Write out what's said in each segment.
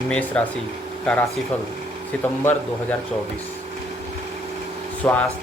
मेष राशि का राशिफल सितंबर 2024। स्वास्थ्य,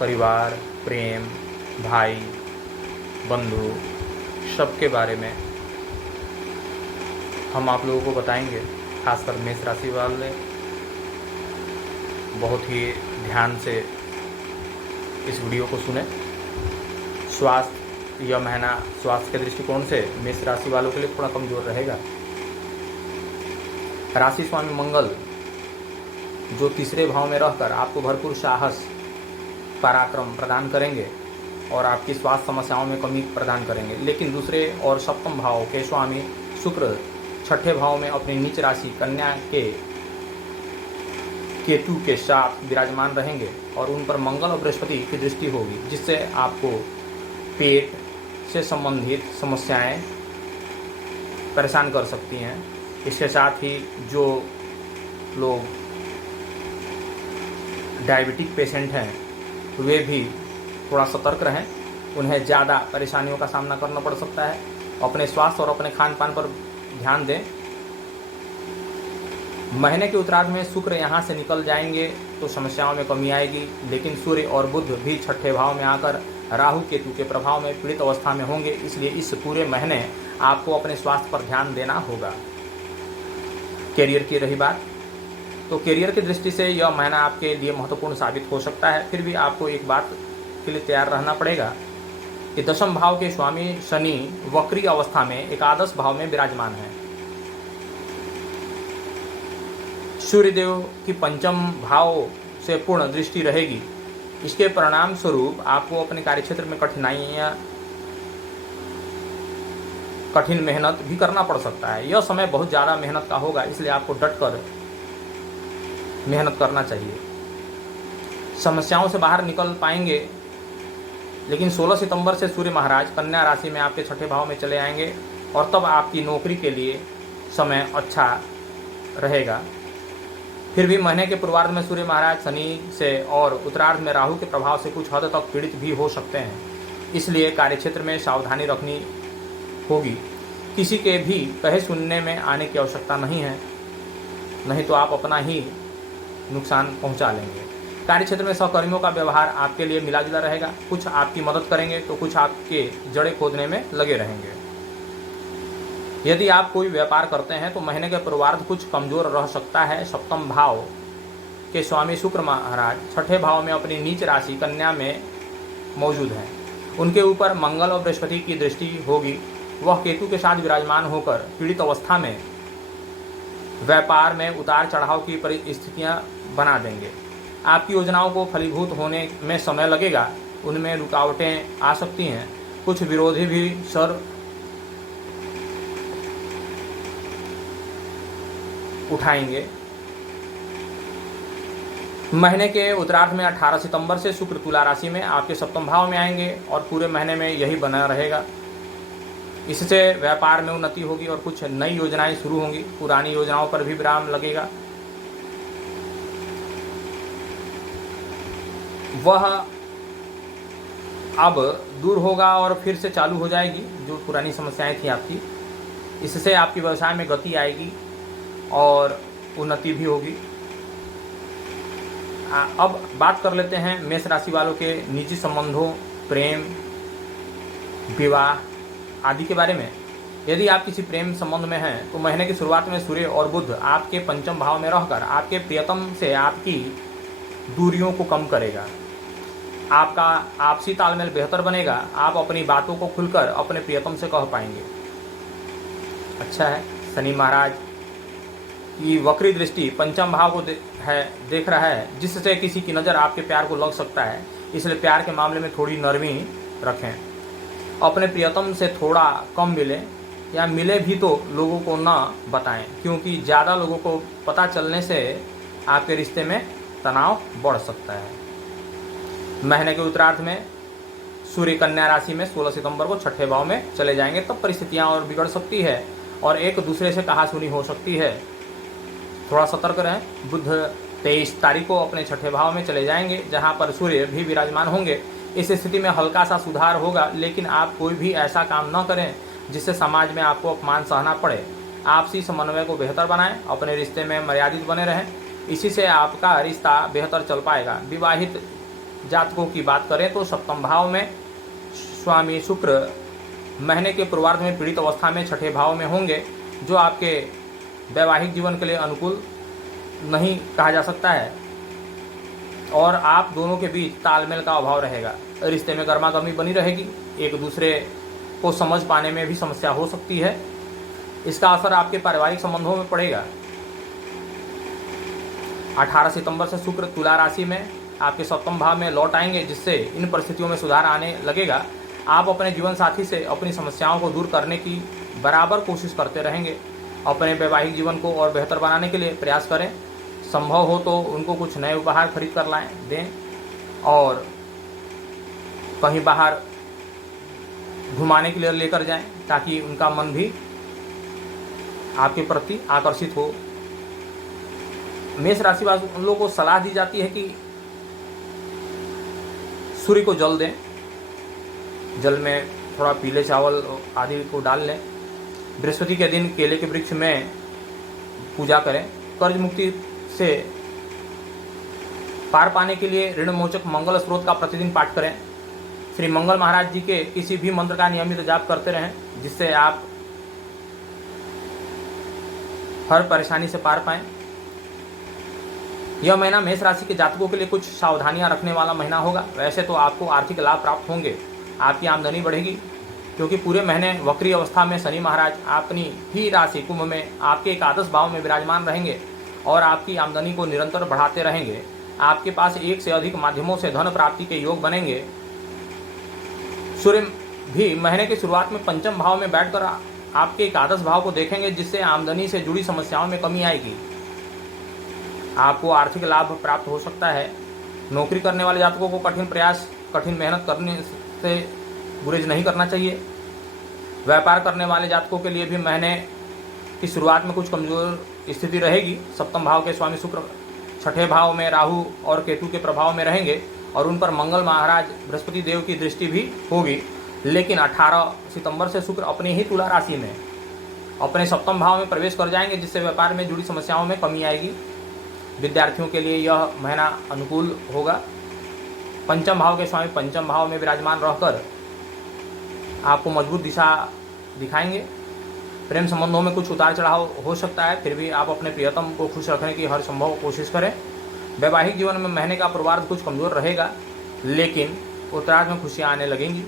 परिवार, प्रेम, भाई, बंधु, सबके बारे में हम आप लोगों को बताएंगे। खासकर मेष राशि वाले बहुत ही ध्यान से इस वीडियो को सुने। स्वास्थ्य, यह महीना स्वास्थ्य के दृष्टिकोण से मेष राशि वालों के लिए थोड़ा कमज़ोर रहेगा। राशि स्वामी मंगल जो तीसरे भाव में रहकर आपको भरपूर साहस, पराक्रम प्रदान करेंगे और आपकी स्वास्थ्य समस्याओं में कमी प्रदान करेंगे। लेकिन दूसरे और सप्तम भाव के स्वामी शुक्र छठे भाव में अपनी नीच राशि कन्या के केतु के साथ विराजमान रहेंगे और उन पर मंगल और बृहस्पति की दृष्टि होगी, जिससे आपको पेट से संबंधित समस्याएं परेशान कर सकती हैं। इसके साथ ही जो लोग डायबिटिक पेशेंट हैं वे भी थोड़ा सतर्क रहें, उन्हें ज़्यादा परेशानियों का सामना करना पड़ सकता है। अपने स्वास्थ्य और अपने खान पान पर ध्यान दें। महीने के उत्तरार्ध में शुक्र यहाँ से निकल जाएंगे तो समस्याओं में कमी आएगी, लेकिन सूर्य और बुध भी छठे भाव में आकर राहु केतु के प्रभाव में पीड़ित अवस्था में होंगे। इसलिए इस पूरे महीने आपको अपने स्वास्थ्य पर ध्यान देना होगा। कैरियर की रही बात, तो कैरियर की दृष्टि से यह महीना आपके लिए महत्वपूर्ण साबित हो सकता है। फिर भी आपको एक बात के लिए तैयार रहना पड़ेगा कि दशम भाव के स्वामी शनि वक्री अवस्था में एकादश भाव में विराजमान है। सूर्यदेव की पंचम भाव से पूर्ण दृष्टि रहेगी। इसके परिणाम स्वरूप आपको अपने कार्यक्षेत्र में कठिन मेहनत भी करना पड़ सकता है। यह समय बहुत ज़्यादा मेहनत का होगा, इसलिए आपको डटकर मेहनत करना चाहिए। समस्याओं से बाहर निकल पाएंगे, लेकिन 16 सितंबर से सूर्य महाराज कन्या राशि में आपके छठे भाव में चले आएंगे और तब आपकी नौकरी के लिए समय अच्छा रहेगा। फिर भी महीने के पूर्वार्ध में सूर्य महाराज शनि से और उत्तरार्ध में राहु के प्रभाव से कुछ हद तक पीड़ित भी हो सकते हैं, इसलिए कार्यक्षेत्र में सावधानी रखनी होगी। किसी के भी कहे सुनने में आने की आवश्यकता नहीं है, नहीं तो आप अपना ही नुकसान पहुंचा लेंगे। कार्यक्षेत्र में सहकर्मियों का व्यवहार आपके लिए मिला जुला रहेगा। कुछ आपकी मदद करेंगे तो कुछ आपके जड़ें खोदने में लगे रहेंगे। यदि आप कोई व्यापार करते हैं तो महीने के पूर्वार्ध कुछ कमजोर रह सकता है। सप्तम भाव के स्वामी शुक्र महाराज छठे भाव में अपनी नीच राशि कन्या में मौजूद हैं। उनके ऊपर मंगल और बृहस्पति की दृष्टि होगी। वह केतु के साथ विराजमान होकर पीड़ित अवस्था में व्यापार में उतार चढ़ाव की परिस्थितियां बना देंगे। आपकी योजनाओं को फलीभूत होने में समय लगेगा, उनमें रुकावटें आ सकती हैं। कुछ विरोधी भी सर उठाएंगे। महीने के उत्तरार्ध में 18 सितंबर से शुक्र तुला राशि में आपके सप्तम भाव में आएंगे और पूरे महीने में यही बना रहेगा। इससे व्यापार में उन्नति होगी और कुछ नई योजनाएं शुरू होंगी। पुरानी योजनाओं पर भी विराम लगेगा। वह अब दूर होगा और फिर से चालू हो जाएगी जो पुरानी समस्याएं थी आपकी। इससे आपके व्यवसाय में गति आएगी और उन्नति भी होगी। अब बात कर लेते हैं मेष राशि वालों के निजी संबंधों, प्रेम, विवाह आदि के बारे में। यदि आप किसी प्रेम संबंध में हैं तो महीने की शुरुआत में सूर्य और बुध आपके पंचम भाव में रहकर आपके प्रियतम से आपकी दूरियों को कम करेगा। आपका आपसी तालमेल बेहतर बनेगा। आप अपनी बातों को खुलकर अपने प्रियतम से कह पाएंगे। अच्छा है, शनि महाराज की वक्री दृष्टि पंचम भाव को देख रहा है, जिससे किसी की नज़र आपके प्यार को लग सकता है। इसलिए प्यार के मामले में थोड़ी नरमी रखें। अपने प्रियतम से थोड़ा कम मिलें या मिले भी तो लोगों को ना बताएं, क्योंकि ज़्यादा लोगों को पता चलने से आपके रिश्ते में तनाव बढ़ सकता है। महीने के उत्तरार्ध में सूर्य कन्या राशि में 16 सितंबर को छठे भाव में चले जाएंगे, तब परिस्थितियां और बिगड़ सकती है और एक दूसरे से कहासुनी हो सकती है। थोड़ा सतर्क रहें। बुध 23 तारीख को अपने छठे भाव में चले जाएंगे, जहां पर सूर्य भी विराजमान होंगे। इस स्थिति में हल्का सा सुधार होगा, लेकिन आप कोई भी ऐसा काम न करें जिससे समाज में आपको अपमान सहना पड़े। आपसी समन्वय को बेहतर बनाएं, अपने रिश्ते में मर्यादित बने रहें, इसी से आपका रिश्ता बेहतर चल पाएगा। विवाहित जातकों की बात करें तो सप्तम भाव में स्वामी शुक्र महीने के पूर्वार्ध में पीड़ित अवस्था में छठे भाव में होंगे, जो आपके वैवाहिक जीवन के लिए अनुकूल नहीं कहा जा सकता है और आप दोनों के बीच तालमेल का अभाव रहेगा। रिश्ते में गर्मागर्मी बनी रहेगी, एक दूसरे को समझ पाने में भी समस्या हो सकती है। इसका असर आपके पारिवारिक संबंधों में पड़ेगा। 18 सितंबर से शुक्र तुला राशि में आपके सप्तम भाव में लौट आएंगे, जिससे इन परिस्थितियों में सुधार आने लगेगा। आप अपने जीवन साथी से अपनी समस्याओं को दूर करने की बराबर कोशिश करते रहेंगे। अपने वैवाहिक जीवन को और बेहतर बनाने के लिए प्रयास करें। संभव हो तो उनको कुछ नए उपहार खरीद कर लाएं दें और कहीं बाहर घुमाने के लिए लेकर जाएं, ताकि उनका मन भी आपके प्रति आकर्षित हो। मेष राशि वालों को सलाह दी जाती है कि सूर्य को जल दें, जल में थोड़ा पीले चावल आदि को डाल लें। बृहस्पति के दिन केले के वृक्ष में पूजा करें। कर्ज मुक्ति से पार पाने के लिए ऋण मोचक मंगल स्रोत का प्रतिदिन पाठ करें। श्री मंगल महाराज जी के किसी भी मंत्र का नियमित जाप करते रहें, जिससे आप हर परेशानी से पार पाएं। यह महीना मेष राशि के जातकों के लिए कुछ सावधानियां रखने वाला महीना होगा। वैसे तो आपको आर्थिक लाभ प्राप्त होंगे, आपकी आमदनी बढ़ेगी, क्योंकि पूरे महीने वक्री अवस्था में शनि महाराज अपनी ही राशि कुंभ में आपके एकादश भाव में विराजमान रहेंगे और आपकी आमदनी को निरंतर बढ़ाते रहेंगे। आपके पास एक से अधिक माध्यमों से धन प्राप्ति के योग बनेंगे। सूर्य भी महीने की शुरुआत में पंचम भाव में बैठकर आपके एकादश भाव को देखेंगे, जिससे आमदनी से जुड़ी समस्याओं में कमी आएगी। आपको आर्थिक लाभ प्राप्त हो सकता है। नौकरी करने वाले जातकों को कठिन मेहनत करने से गुरेज नहीं करना चाहिए। व्यापार करने वाले जातकों के लिए भी महीने की शुरुआत में कुछ कमजोर स्थिति रहेगी। सप्तम भाव के स्वामी शुक्र छठे भाव में राहु और केतु के प्रभाव में रहेंगे और उन पर मंगल महाराज बृहस्पति देव की दृष्टि भी होगी। लेकिन 18 सितंबर से शुक्र अपनी ही तुला राशि में अपने सप्तम भाव में प्रवेश कर जाएंगे, जिससे व्यापार में जुड़ी समस्याओं में कमी आएगी। विद्यार्थियों के लिए यह महीना अनुकूल होगा। पंचम भाव के स्वामी पंचम भाव में विराजमान रहकर आपको मजबूत दिशा दिखाएंगे। प्रेम संबंधों में कुछ उतार चढ़ाव हो सकता है, फिर भी आप अपने प्रियतम को खुश रखने की हर संभव कोशिश करें। वैवाहिक जीवन में महीने का पूर्वार्ध कुछ कमजोर रहेगा, लेकिन उत्तरार्ध में खुशियां आने लगेंगी।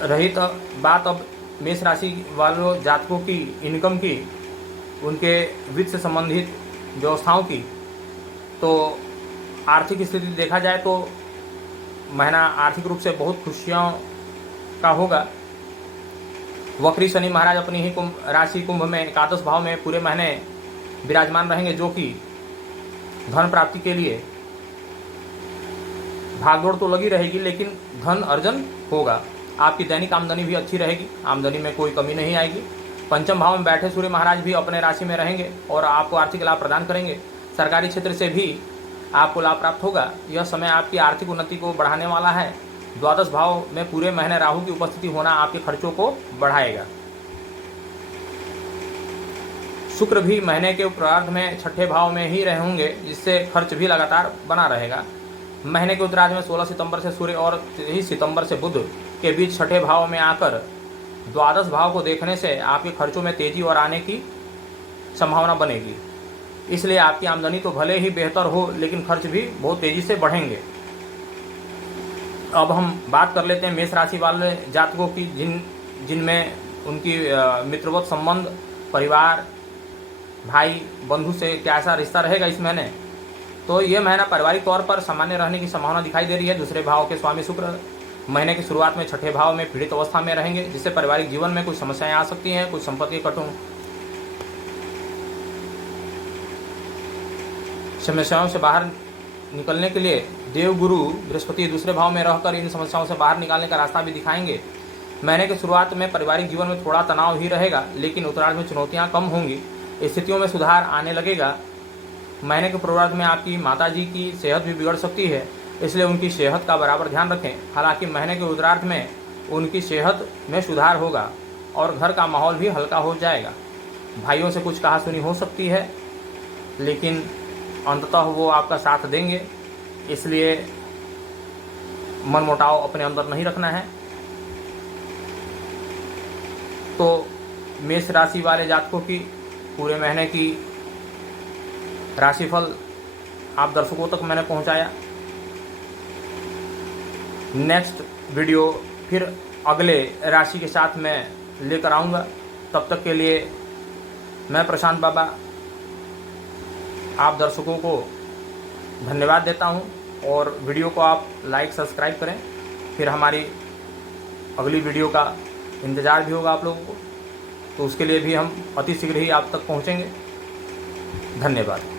रही तो बात अब मेष राशि वालों जातकों की इनकम की, उनके वित्त से संबंधित व्यवस्थाओं की, तो आर्थिक स्थिति देखा जाए तो महीना आर्थिक रूप से बहुत खुशियों का होगा। वक्री शनि महाराज अपनी ही राशि कुंभ में एकादश भाव में पूरे महीने विराजमान रहेंगे, जो कि धन प्राप्ति के लिए भागदौड़ तो लगी रहेगी, लेकिन धन अर्जन होगा। आपकी दैनिक आमदनी भी अच्छी रहेगी, आमदनी में कोई कमी नहीं आएगी। पंचम भाव में बैठे सूर्य महाराज भी अपने राशि में रहेंगे और आपको आर्थिक लाभ प्रदान करेंगे। सरकारी क्षेत्र से भी आपको लाभ प्राप्त होगा। यह समय आपकी आर्थिक उन्नति को बढ़ाने वाला है। द्वादश भाव में पूरे महीने राहु की उपस्थिति होना आपके खर्चों को बढ़ाएगा। शुक्र भी महीने के प्रारंभ में छठे भाव में ही रहे होंगे, जिससे खर्च भी लगातार बना रहेगा। महीने के उत्तरार्ध में 16 सितंबर से सूर्य और 23 सितंबर से बुध के बीच छठे भाव में आकर द्वादश भाव को देखने से आपके खर्चों में तेजी और आने की संभावना बनेगी। इसलिए आपकी आमदनी तो भले ही बेहतर हो, लेकिन खर्च भी बहुत तेजी से बढ़ेंगे। अब हम बात कर लेते हैं मेष राशि वाले जातकों की, जिनमें उनकी मित्रवत संबंध, परिवार, भाई बंधु से कैसा रिश्ता रहेगा इस महीने। तो ये महीना पारिवारिक तौर पर सामान्य रहने की संभावना दिखाई दे रही है। दूसरे भाव के स्वामी शुक्र महीने की शुरुआत में छठे भाव में पीड़ित अवस्था में रहेंगे, जिससे पारिवारिक जीवन में कुछ समस्याएं आ सकती हैं। कुछ संपत्ति कटुन समस्याओं से बाहर निकलने के लिए देवगुरु बृहस्पति दूसरे भाव में रहकर इन समस्याओं से बाहर निकालने का रास्ता भी दिखाएंगे। महीने की शुरुआत में पारिवारिक जीवन में थोड़ा तनाव ही रहेगा, लेकिन उत्तरार्ध में चुनौतियां कम होंगी। स्थितियों में सुधार आने लगेगा। महीने के पूर्वार्ध में आपकी माताजी की सेहत भी बिगड़ सकती है, इसलिए उनकी सेहत का बराबर ध्यान रखें। हालांकि महीने के उत्तरार्ध में उनकी सेहत में सुधार होगा और घर का माहौल भी हल्का हो जाएगा। भाइयों से कुछ कहा-सुनी हो सकती है, लेकिन अंततः वो आपका साथ देंगे, इसलिए मनमुटाव अपने अंदर नहीं रखना है। तो मेष राशि वाले जातकों की पूरे महीने की राशिफल आप दर्शकों तक मैंने पहुंचाया। नेक्स्ट वीडियो फिर अगले राशि के साथ मैं लेकर आऊँगा। तब तक के लिए मैं प्रशांत बाबा आप दर्शकों को धन्यवाद देता हूं, और वीडियो को आप लाइक सब्सक्राइब करें। फिर हमारी अगली वीडियो का इंतज़ार भी होगा आप लोगों को, तो उसके लिए भी हम अति शीघ्र ही आप तक पहुंचेंगे। धन्यवाद।